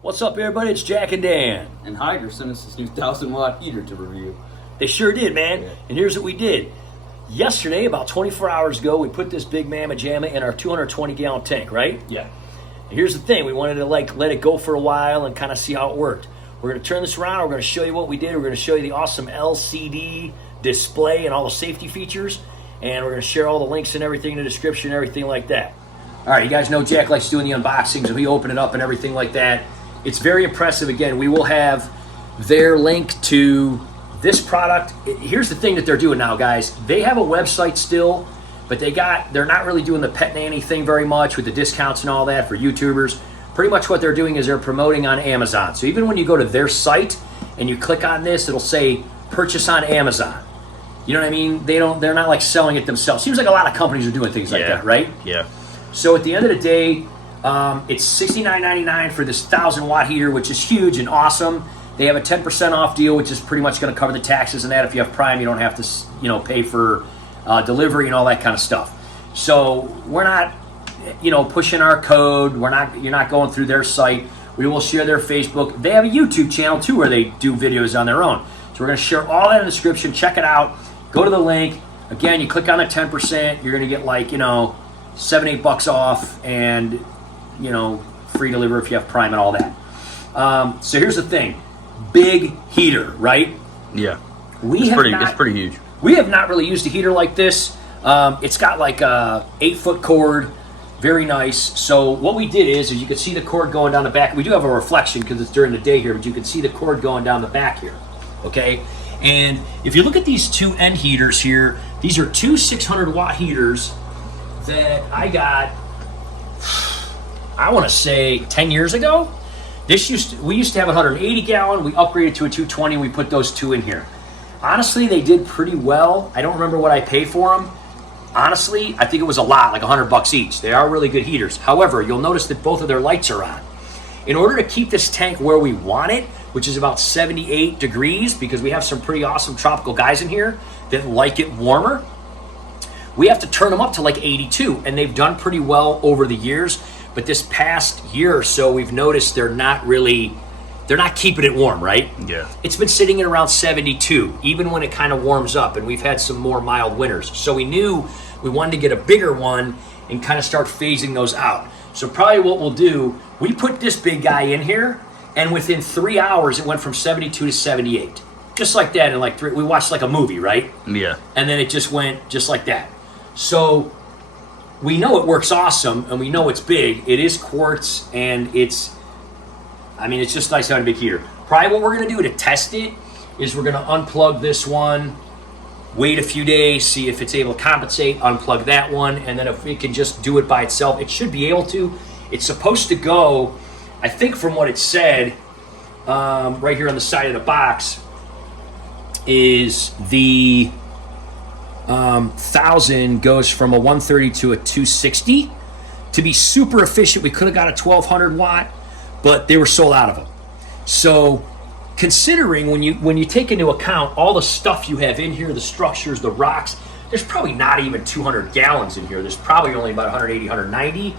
What's up, everybody? It's Jack and Dan. And Hygger sent us this new 1,000-watt heater to review. They sure did, man. Yeah. And here's what we did. Yesterday, about 24 hours ago, we put this big mamma jamma in our 220-gallon tank, right? Yeah. And here's the thing. We wanted to let it go for a while and kind of see how it worked. We're going to turn this around. We're going to show you what we did. We're going to show you the awesome LCD display and all the safety features. And we're going to share all the links and everything in the description and everything like that. All right, you guys know Jack likes doing the unboxings, and we open it up and everything like that. It's very impressive. Again, we will have their link to this product. Here's the thing that they're doing now, guys. They have a website still, but they're not really doing the pet nanny thing very much with the discounts and all that for YouTubers. Pretty much what they're doing is they're promoting on Amazon. So even when you go to their site and you click on this, it'll say purchase on Amazon. You know what I mean? They're not like selling it themselves. Seems like a lot of companies are doing things like that, right? Yeah. So at the end of the day, it's $69.99 for this 1,000-watt heater, which is huge and awesome. They have a 10% off deal, which is pretty much going to cover the taxes and that. If you have Prime, you don't have to, pay for delivery and all that kind of stuff. So we're not, pushing our code. You're not going through their site. We will share their Facebook. They have a YouTube channel too, where they do videos on their own. So we're going to share all that in the description. Check it out. Go to the link. Again, you click on the 10%. You're going to get $7-8 off and free delivery if you have Prime and all that. So here's the thing. Big heater, right? Yeah. It's pretty huge. We have not really used a heater like this. It's got like a 8-foot cord. Very nice. So what we did is you can see the cord going down the back. We do have a reflection because it's during the day here, but you can see the cord going down the back here. Okay? And if you look at these two end heaters here, these are two 600-watt heaters that I got, I want to say 10 years ago. We used to have a 180-gallon. We upgraded to a 220. We put those two in here. Honestly, they did pretty well. I don't remember what I paid for them. Honestly, I think it was a lot, like $100 each. They are really good heaters. However, you'll notice that both of their lights are on. In order to keep this tank where we want it, which is about 78 degrees, because we have some pretty awesome tropical guys in here that like it warmer, we have to turn them up to like 82, and they've done pretty well over the years. But this past year or so, we've noticed they're not keeping it warm, right? Yeah. It's been sitting at around 72, even when it kind of warms up, and we've had some more mild winters. So we knew we wanted to get a bigger one and kind of start phasing those out. So probably what we'll do, we put this big guy in here, and within 3 hours, it went from 72 to 78. Just like that in like we watched like a movie, right? Yeah. And then it just went just like that. So we know it works awesome, and we know it's big. It is quartz, and it's just nice having a big heater. Probably what we're going to do to test it is we're going to unplug this one, wait a few days, see if it's able to compensate, unplug that one, and then if it can just do it by itself, it should be able to. It's supposed to go, I think from what it said, right here on the side of the box, is the 1,000 goes from a 130 to a 260. To be super efficient, we could have got a 1,200 watt, but they were sold out of them. So considering when you take into account all the stuff you have in here, the structures, the rocks, there's probably not even 200 gallons in here. There's probably only about 180, 190.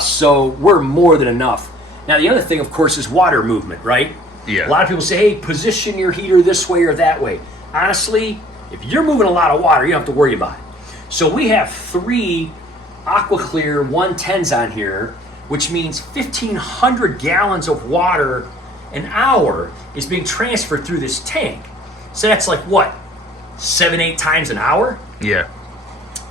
So we're more than enough. Now the other thing, of course, is water movement, right? Yeah. A lot of people say, hey, position your heater this way or that way. Honestly, if you're moving a lot of water, you don't have to worry about it. So we have 3 AquaClear 110s on here, which means 1,500 gallons of water an hour is being transferred through this tank. So that's like what? 7-8 times an hour? Yeah.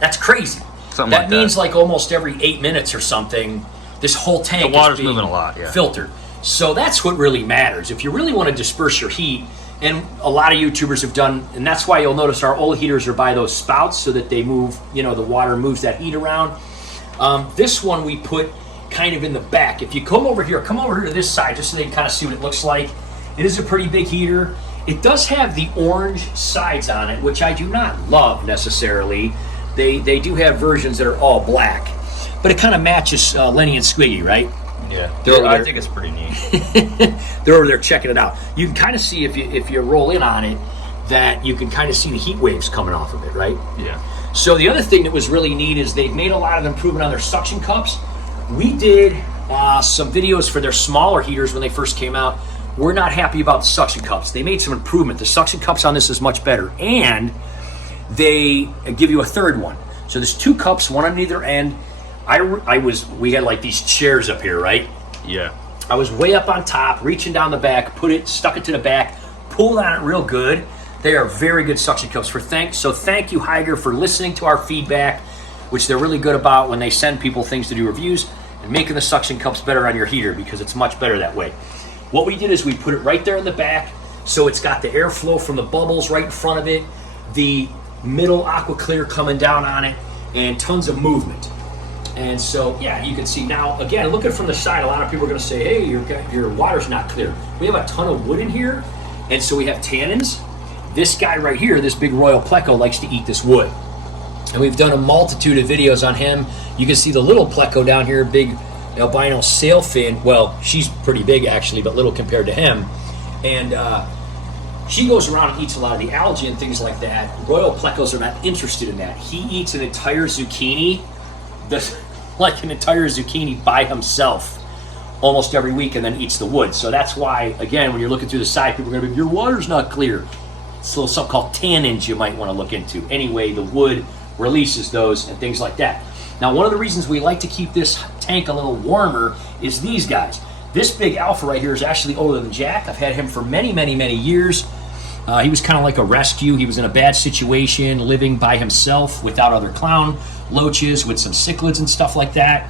That's crazy. That means like almost every 8 minutes or something, this whole tank the water's is being moving a lot, yeah. filtered. So that's what really matters. If you really want to disperse your heat, and a lot of YouTubers have done, and that's why you'll notice our old heaters are by those spouts so that they move, the water moves that heat around. This one we put kind of in the back. If you come over here to this side, just so they can kind of see what it looks like. It is a pretty big heater. It does have the orange sides on it, which I do not love necessarily. They do have versions that are all black, but it kind of matches Lenny and Squiggy, right? Yeah, I think it's pretty neat. They're over there checking it out. You can kind of see if you roll in on it that you can kind of see the heat waves coming off of it, right? Yeah. So the other thing that was really neat is they've made a lot of improvement on their suction cups. We did some videos for their smaller heaters when they first came out. We're not happy about the suction cups. They made some improvement. The suction cups on this is much better, and they give you a third one. So there's 2 cups, one on either end. We had like these chairs up here, right? Yeah. I was way up on top, reaching down the back, stuck it to the back, pulled on it real good. They are very good suction cups. So thank you, Hygger, for listening to our feedback, which they're really good about when they send people things to do reviews, and making the suction cups better on your heater, because it's much better that way. What we did is we put it right there in the back, so it's got the airflow from the bubbles right in front of it, the middle aqua clear coming down on it, and tons of movement. And so, yeah, you can see now, again, looking from the side, a lot of people are going to say, hey, your water's not clear. We have a ton of wood in here, and so we have tannins. This guy right here, this big Royal Pleco, likes to eat this wood. And we've done a multitude of videos on him. You can see the little Pleco down here, big albino sailfin. Well, she's pretty big, actually, but little compared to him. And she goes around and eats a lot of the algae and things like that. Royal Plecos are not interested in that. He eats an entire zucchini, like an entire zucchini by himself almost every week, and then eats the wood. So that's why, again, when you're looking through the side, people are going to be, your water's not clear. It's a little something called tannins you might want to look into. Anyway, the wood releases those and things like that. Now, one of the reasons we like to keep this tank a little warmer is these guys. This big alpha right here is actually older than Jack. I've had him for many, many, many years. He was kind of like a rescue. He was in a bad situation, living by himself without other clown loaches, with some cichlids and stuff like that.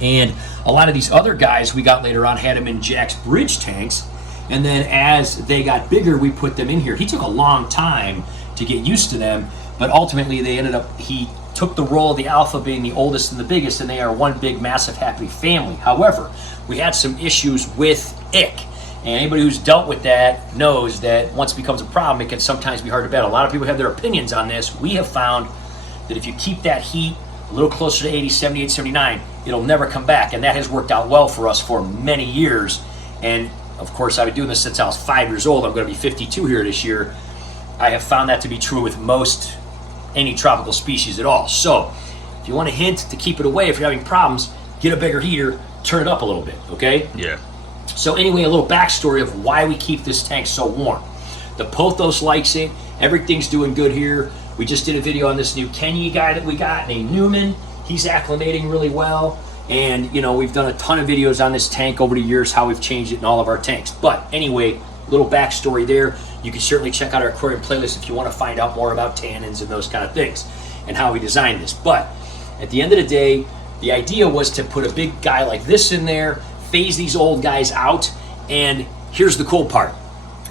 And a lot of these other guys we got later on had him in Jack's bridge tanks. And then as they got bigger, we put them in here. He took a long time to get used to them, but ultimately he took the role of the alpha, being the oldest and the biggest, and they are one big, massive, happy family. However, we had some issues with ick. And anybody who's dealt with that knows that once it becomes a problem, it can sometimes be hard to battle. A lot of people have their opinions on this. We have found that if you keep that heat a little closer to 80, 78, 79, it'll never come back. And that has worked out well for us for many years. And of course, I've been doing this since I was 5 years old. I'm going to be 52 here this year. I have found that to be true with any tropical species at all. So if you want a hint to keep it away, if you're having problems, get a bigger heater, turn it up a little bit, okay? Yeah. So anyway, a little backstory of why we keep this tank so warm. The Pothos likes it. Everything's doing good here. We just did a video on this new Kenya guy that we got named Newman. He's acclimating really well. And, we've done a ton of videos on this tank over the years, how we've changed it in all of our tanks. But anyway, little backstory there. You can certainly check out our aquarium playlist if you want to find out more about tannins and those kind of things and how we designed this. But at the end of the day, the idea was to put a big guy like this in there, phase these old guys out, and here's the cool part.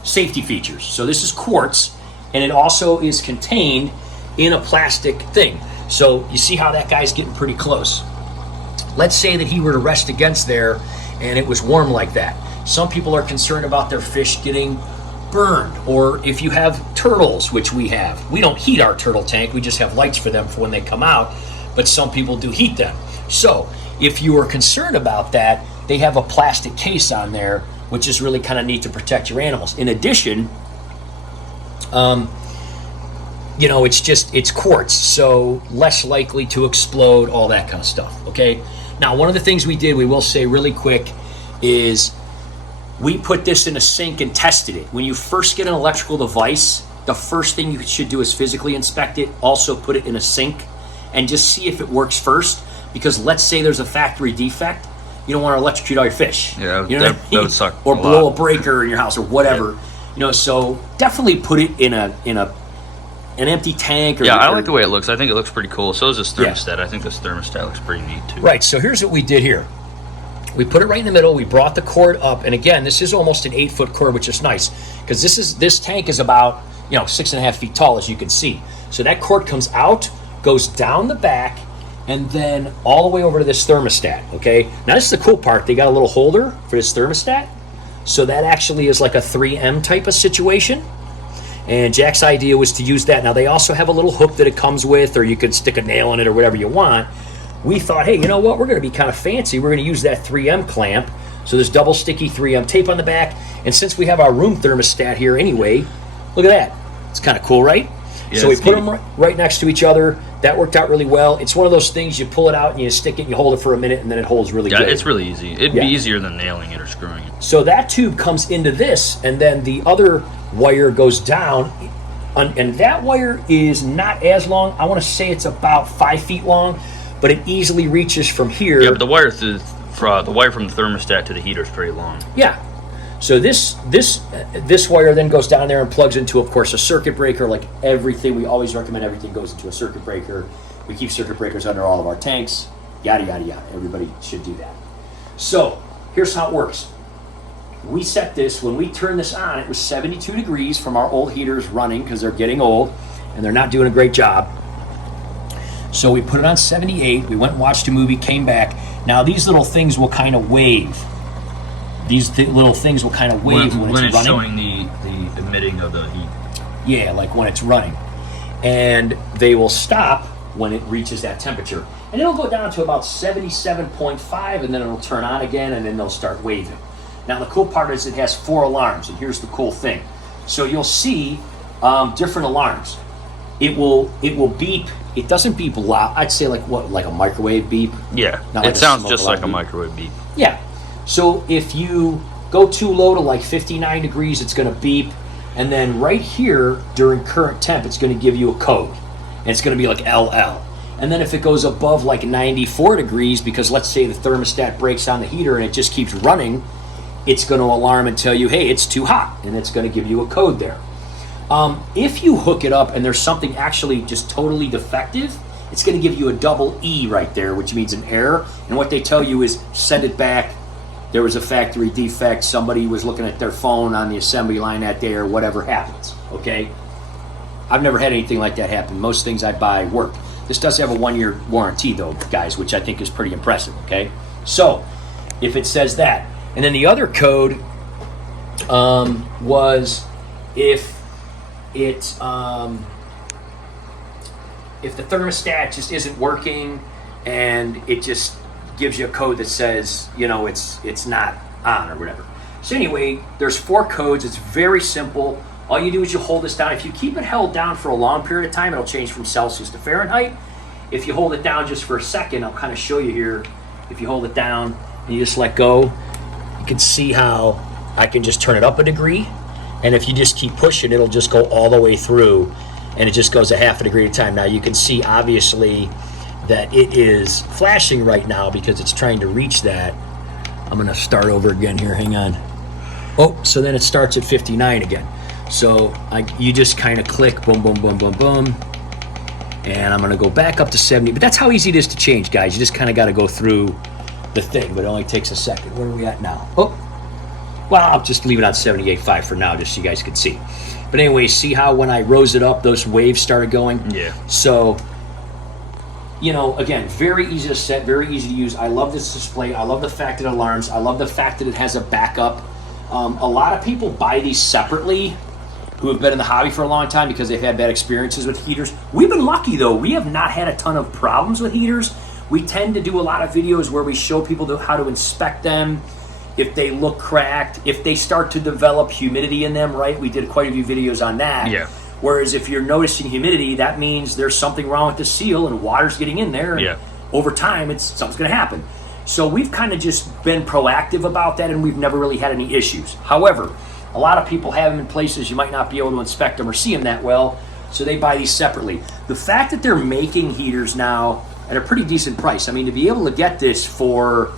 Safety features. So this is quartz, and it also is contained in a plastic thing. So you see how that guy's getting pretty close. Let's say that he were to rest against there and it was warm like that. Some people are concerned about their fish getting burned, or if you have turtles, which we have. We don't heat our turtle tank, we just have lights for them for when they come out, but some people do heat them. So if you are concerned about that, they have a plastic case on there, which is really kind of neat to protect your animals. In addition, it's quartz, so less likely to explode, all that kind of stuff, okay? Now, one of the things we did, we will say really quick, is we put this in a sink and tested it. When you first get an electrical device, the first thing you should do is physically inspect it, also put it in a sink, and just see if it works first, because let's say there's a factory defect, you don't want to electrocute all your fish. Yeah, that would suck. Or blow a breaker in your house or whatever. Yeah. So definitely put it in an empty tank. I like the way it looks. I think it looks pretty cool. So does this thermostat. Yeah. I think this thermostat looks pretty neat too. Right. So here's what we did here. We put it right in the middle. We brought the cord up, and again, this is almost an 8-foot cord, which is nice because this tank is about 6.5 feet tall, as you can see. So that cord comes out, goes down the back, and then all the way over to this thermostat, okay? Now, this is the cool part. They got a little holder for this thermostat. So that actually is like a 3M type of situation. And Jack's idea was to use that. Now, they also have a little hook that it comes with, or you could stick a nail in it or whatever you want. We thought, hey, you know what? We're going to be kind of fancy. We're going to use that 3M clamp. So there's double sticky 3M tape on the back. And since we have our room thermostat here anyway, look at that. It's kind of cool, right? Yeah, So we it's put neat. them right next to each other. That worked out really well. It's one of those things you pull it out and you stick it and you hold it for a minute and then it holds really Yeah, good. it's really easy. It'd Yeah. be easier than nailing it or screwing it. So that tube comes into this, and then the other wire goes down, and that wire is not as long. I want to say it's about 5 feet long, but it easily reaches from here. Yeah, but the wire from the thermostat to the heater is pretty long. Yeah. So this wire then goes down there and plugs into, of course, a circuit breaker. Like everything, we always recommend everything goes into a circuit breaker. We keep circuit breakers under all of our tanks. Yada yada yada. Everybody should do that. So here's how it works. We set this, when we turned this on, it was 72 degrees from our old heaters running because they're getting old and they're not doing a great job. So we put it on 78. We went and watched a movie, came back. Now these little things will kind of wave. These little things will kind of wave when it's running. Showing the emitting of the heat. Yeah, like when it's running. And they will stop when it reaches that temperature. And it'll go down to about 77.5 and then it'll turn on again and then they'll start waving. Now the cool part is it has 4 alarms, and here's the cool thing. So you'll see different alarms. It will beep. It doesn't beep loud. I'd say like a microwave beep. Yeah, Not like it a sounds smoke just alarm like a beep. microwave beep. Yeah. So if you go too low to like 59 degrees, it's going to beep. And then right here during current temp, it's going to give you a code. And it's going to be like LL. And then if it goes above like 94 degrees, because let's say the thermostat breaks on the heater and it just keeps running, it's going to alarm and tell you, hey, it's too hot. And it's going to give you a code there. If you hook it up and there's something actually just totally defective, it's going to give you a double E right there, which means an error. And what they tell you is send it back. There was a factory defect. Somebody was looking at their phone on the assembly line that day or whatever happens, okay? I've never had anything like that happen. Most things I buy work. This does have a 1-year warranty though, guys, which I think is pretty impressive, okay? So if it says that. And then the other code was if the thermostat just isn't working and it just gives you a code that says, you know, it's not on or whatever. So anyway, there's 4 codes. It's very simple. All you do is you hold this down. If you keep it held down for a long period of time, it'll change from Celsius to Fahrenheit. If you hold it down just for a second, I'll kind of show you here. If you hold it down and you just let go, you can see how I can just turn it up a degree. And if you just keep pushing, it'll just go all the way through, and it just goes a half a degree at a time. Now you can see obviously that it is flashing right now because it's trying to reach that. I'm gonna start over again here, hang on. Oh, so then it starts at 59 again. So you just kind of click, boom, boom, boom, boom, boom. And I'm gonna go back up to 70, but that's how easy it is to change, guys. You just kind of gotta go through the thing, but it only takes a second. Where are we at now? Oh, well, I'll just leave it on 78.5 for now, just so you guys can see. But anyway, see how when I rose it up, those waves started going? Yeah. So, you know, again, very easy to set, very easy to use. I love this display. I love the fact that it alarms. I love the fact that it has a backup. A lot of people buy these separately who have been in the hobby for a long time because they've had bad experiences with heaters. We've been lucky, though. We have not had a ton of problems with heaters. We tend to do a lot of videos where we show people how to inspect them, if they look cracked, if they start to develop humidity in them, right? We did quite a few videos on that. Yeah. Whereas if you're noticing humidity, that means there's something wrong with the seal and water's getting in there. And Yeah. over time, something's going to happen. So we've kind of just been proactive about that, and we've never really had any issues. However, a lot of people have them in places you might not be able to inspect them or see them that well, so they buy these separately. The fact that they're making heaters now at a pretty decent price, I mean, to be able to get this for,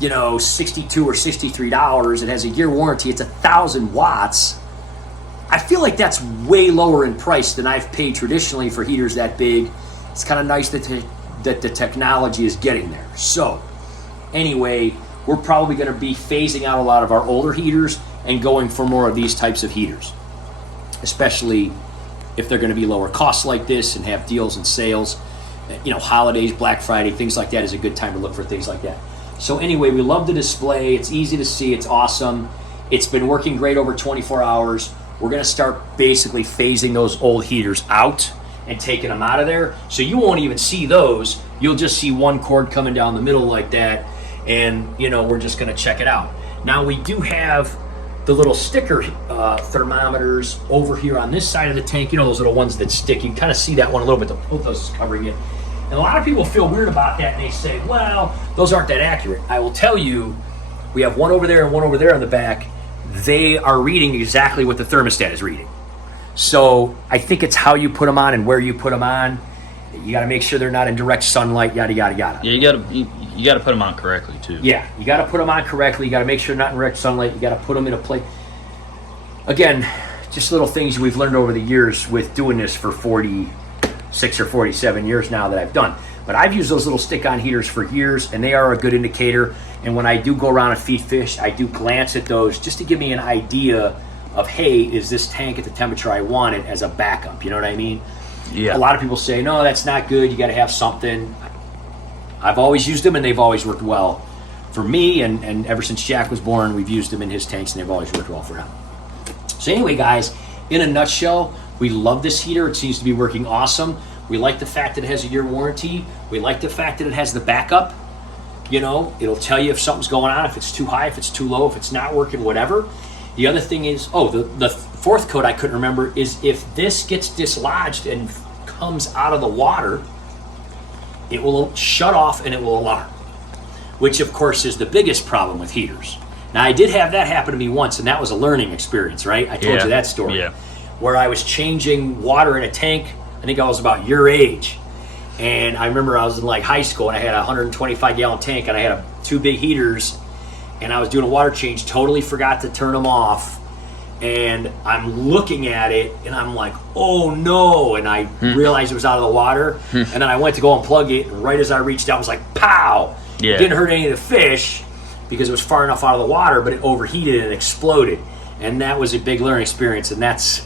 you know, $62 or $63, it has a year warranty, it's 1,000 watts. I feel like that's way lower in price than I've paid traditionally for heaters that big. It's kind of nice that the technology is getting there. So, anyway, we're probably going to be phasing out a lot of our older heaters and going for more of these types of heaters, especially if they're going to be lower cost like this and have deals and sales. You know, holidays, Black Friday, things like that is a good time to look for things like that. So anyway, we love the display. It's easy to see. It's awesome. It's been working great over 24 hours. We're going to start basically phasing those old heaters out and taking them out of there. So you won't even see those. You'll just see one cord coming down the middle like that. And, you know, we're just going to check it out. Now, we do have the little sticker thermometers over here on this side of the tank. You know, those little ones that stick. You can kind of see that one a little bit. Both those is covering it. And a lot of people feel weird about that, and they say, well, those aren't that accurate. I will tell you, we have one over there and one over there on the back. They are reading exactly what the thermostat is reading. So I think it's how you put them on and where you put them on. You got to make sure they're not in direct sunlight, yada, yada, yada. Yeah, you got to put them on correctly, too. Yeah, you got to put them on correctly. You got to make sure they're not in direct sunlight. You got to put them in a place. Again, just little things we've learned over the years with doing this for 46 or 47 years now that I've done. But I've used those little stick-on heaters for years, and they are a good indicator. And when I do go around and feed fish, I do glance at those just to give me an idea of, hey, is this tank at the temperature I want it as a backup? You know what I mean? Yeah. A lot of people say, no, that's not good. You got to have something. I've always used them, and they've always worked well for me. And ever since Jack was born, we've used them in his tanks, and they've always worked well for him. So anyway, guys, in a nutshell, we love this heater. It seems to be working awesome. We like the fact that it has a year warranty. We like the fact that it has the backup. You know, it'll tell you if something's going on, if it's too high, if it's too low, if it's not working, whatever. The other thing is, the fourth code I couldn't remember is if this gets dislodged and comes out of the water, it will shut off and it will alarm, which of course is the biggest problem with heaters. Now, I did have that happen to me once, and that was a learning experience, right? I told you that story. Yeah. Where I was changing water in a tank. I think I was about your age. And I remember I was in like high school, and I had a 125-gallon tank, and I had two big heaters, and I was doing a water change, totally forgot to turn them off. And I'm looking at it, and I'm like, oh no. And I realized it was out of the water. And then I went to go unplug it, and right as I reached out, it was like, pow! Yeah. It didn't hurt any of the fish because it was far enough out of the water, but it overheated and exploded. And that was a big learning experience, and that's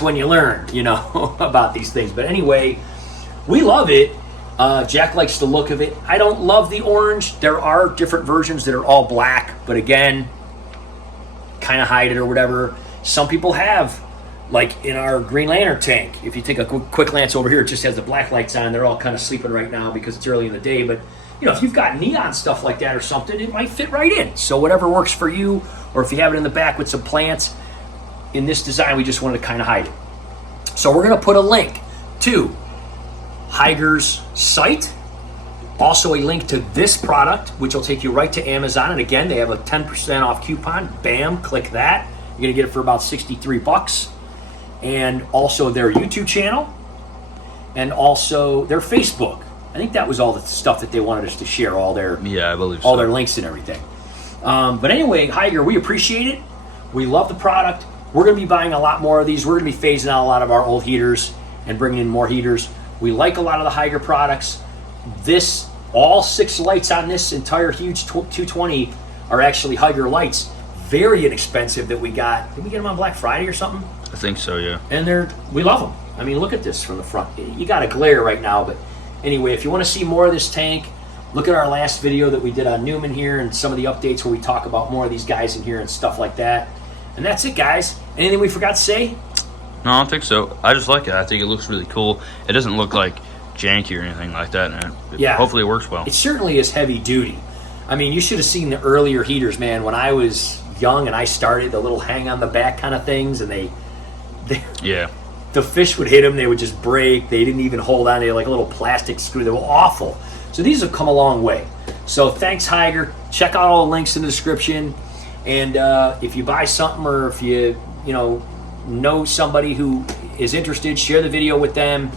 when you learn, you know, about these things. But anyway, we love it. Jack likes the look of it. I don't love the orange. There are different versions that are all black, but again, kind of hide it or whatever. Some people have, like in our Green Lantern tank, if you take a quick glance over here, it just has the black lights on. They're all kind of sleeping right now because it's early in the day. But, you know, if you've got neon stuff like that or something, it might fit right in. So whatever works for you, or if you have it in the back with some plants, in this design, we just wanted to kind of hide it. So we're going to put a link to Hygger's site, also a link to this product, which will take you right to Amazon. And again, they have a 10% off coupon. Bam, click that. You're going to get it for about $63. And also their YouTube channel, and also their Facebook. I think that was all the stuff that they wanted us to share, all their I believe all so. their links and everything. But anyway, Hygger, we appreciate it. We love the product. We're going to be buying a lot more of these. We're going to be phasing out a lot of our old heaters and bringing in more heaters. We like a lot of the Hygger products. All 6 lights on this entire huge 220 are actually Hygger lights. Very inexpensive that we got. Did we get them on Black Friday or something? I think so, yeah. And we love them. I mean, look at this from the front. You got a glare right now, but anyway, if you want to see more of this tank, look at our last video that we did on Newman here and some of the updates where we talk about more of these guys in here and stuff like that. And that's it, guys. Anything we forgot to say? No, I don't think so. I just like it. I think it looks really cool. It doesn't look like janky or anything like that. And hopefully it works well. It certainly is heavy duty. I mean, you should have seen the earlier heaters, man. When I was young and I started, the little hang on the back kind of things, and the fish would hit them, they would just break. They didn't even hold on. They were like a little plastic screw. They were awful. So these have come a long way. So thanks, Hygger. Check out all the links in the description. And if you buy something, or if you know somebody who is interested, share the video with them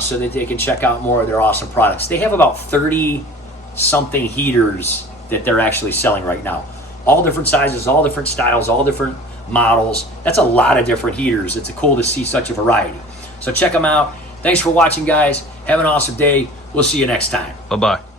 so that they can check out more of their awesome products. They have about 30-something heaters that they're actually selling right now. All different sizes, all different styles, all different models. That's a lot of different heaters. It's cool to see such a variety. So check them out. Thanks for watching, guys. Have an awesome day. We'll see you next time. Bye-bye.